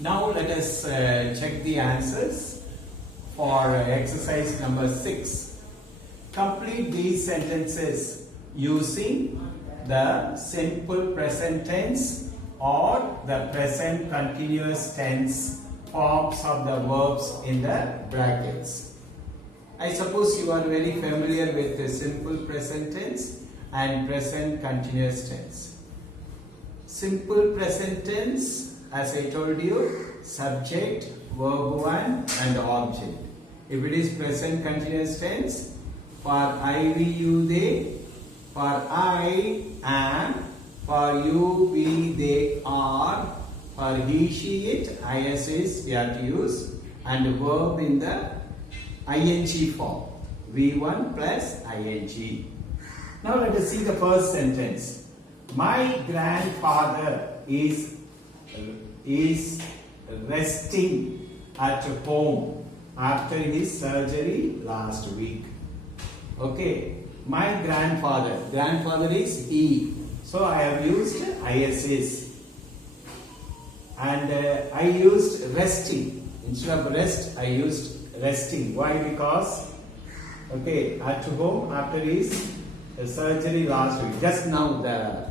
Now let us check the answers for exercise number 6. Complete these sentences using the simple present tense or the present continuous tense forms of the verbs in the brackets. I suppose you are very familiar with the simple present tense and present continuous tense. Simple present tense, as I told you, subject, verb 1 and object. If it is present continuous tense, for I, we, you, they, for I am, for you, we, they are, for he, she, it, is, is, we have to use, and verb in the ing form, V1 plus ing. Now let us see the first sentence. My grandfather is resting at home after his surgery last week. Okay, my grandfather is he. So I have used is. And I used resting. Instead of rest, I used resting. Why? Because, okay, at home after his surgery last week. Just now the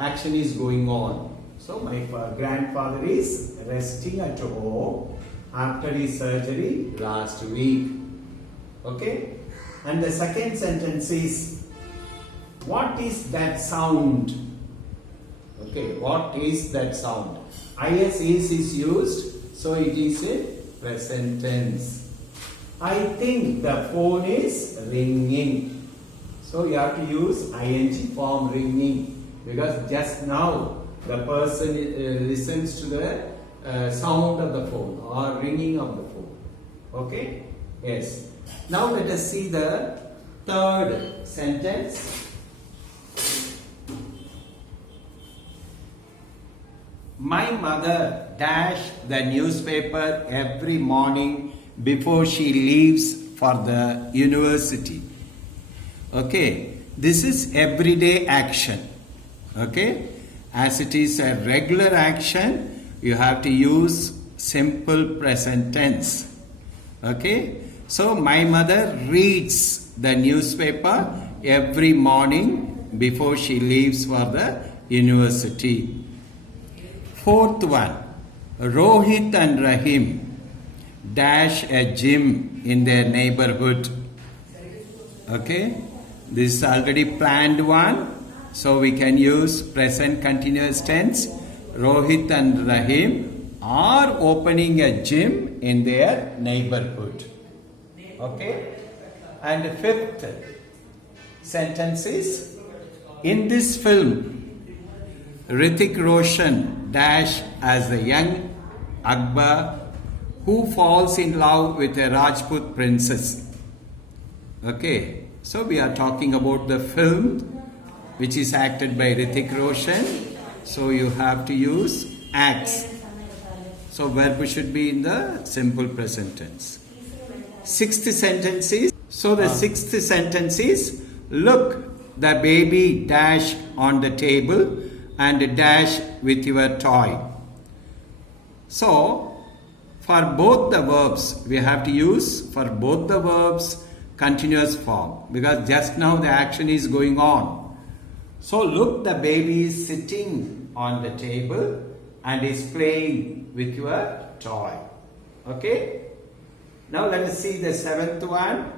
action is going on. So my grandfather is resting at home after his surgery last week. Okay? And the second sentence is, what is that sound? Okay, what is that sound? Is used, so it is a present tense. I think the phone is ringing. So you have to use ing form ringing, because just now the person listens to the sound of the phone or ringing of the phone. Okay? Yes. Now let us see the third sentence. My mother dash the newspaper every morning before she leaves for the university. Okay, this is everyday action. Okay, as it is a regular action, you have to use simple present tense. Okay, so my mother reads the newspaper every morning before she leaves for the university. Fourth one, Rohit and Rahim dash a gym in their neighborhood. Okay, this is already planned one, so we can use present continuous tense. Rohit and Rahim are opening a gym in their neighborhood. Okay, and the fifth sentence is, in this film, Hrithik Roshan dash as the young Akbar who falls in love with a Rajput princess. Okay, so we are talking about the film which is acted by Hrithik Roshan. So you have to use acts. So verb should be in the simple present tense. Sixth sentence is, sixth sentence is, look, the baby dash on the table and dash with your toy. So, for both the verbs, we have to use, for both the verbs, continuous form, because just now the action is going on. So, look, the baby is sitting on the table and is playing with your toy. Okay? Now let us see the seventh one.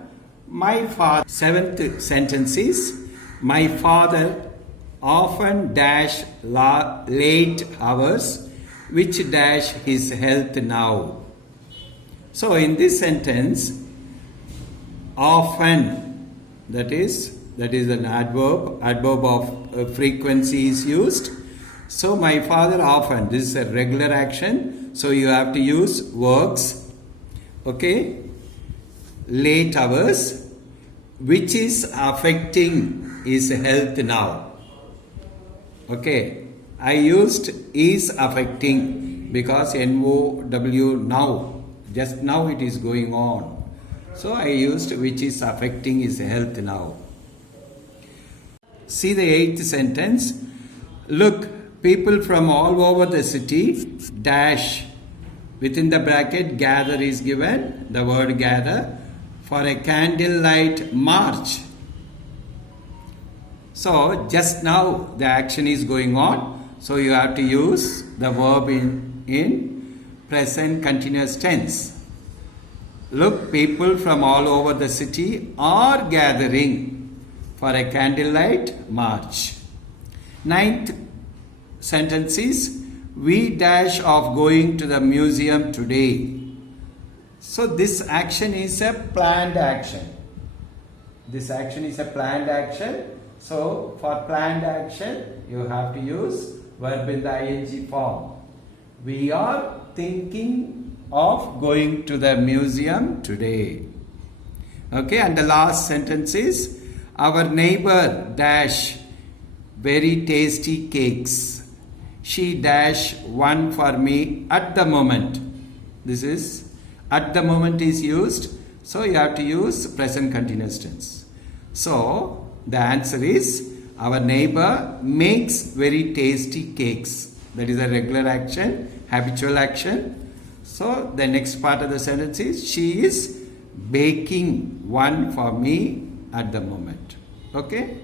Seventh sentence is, my father often dash late hours, which dash his health now. So in this sentence, often, that is an adverb of frequency is used. So my father often, this is a regular action, so you have to use works. Okay, late hours, which is affecting his health now. Okay, I used is affecting because NOW now, just now it is going on. So I used which is affecting his health now. See the eighth sentence. Look, people from all over the city dash Within the bracket, gather is given, the word gather, for a candlelight march. So, just now the action is going on, so you have to use the verb in present continuous tense. Look, people from all over the city are gathering for a candlelight march. Ninth sentence is, we dash of going to the museum today. So this action is a planned action. This action is a planned action. So for planned action, you have to use verb in the ing form. We are thinking of going to the museum today. Okay, and the last sentence is, our neighbor dash very tasty cakes. She dash one for me at the moment. This is at the moment is used, so you have to use present continuous tense. So the answer is, our neighbor makes very tasty cakes. That is a regular action, habitual action. So the next part of the sentence is, she is baking one for me at the moment. Okay.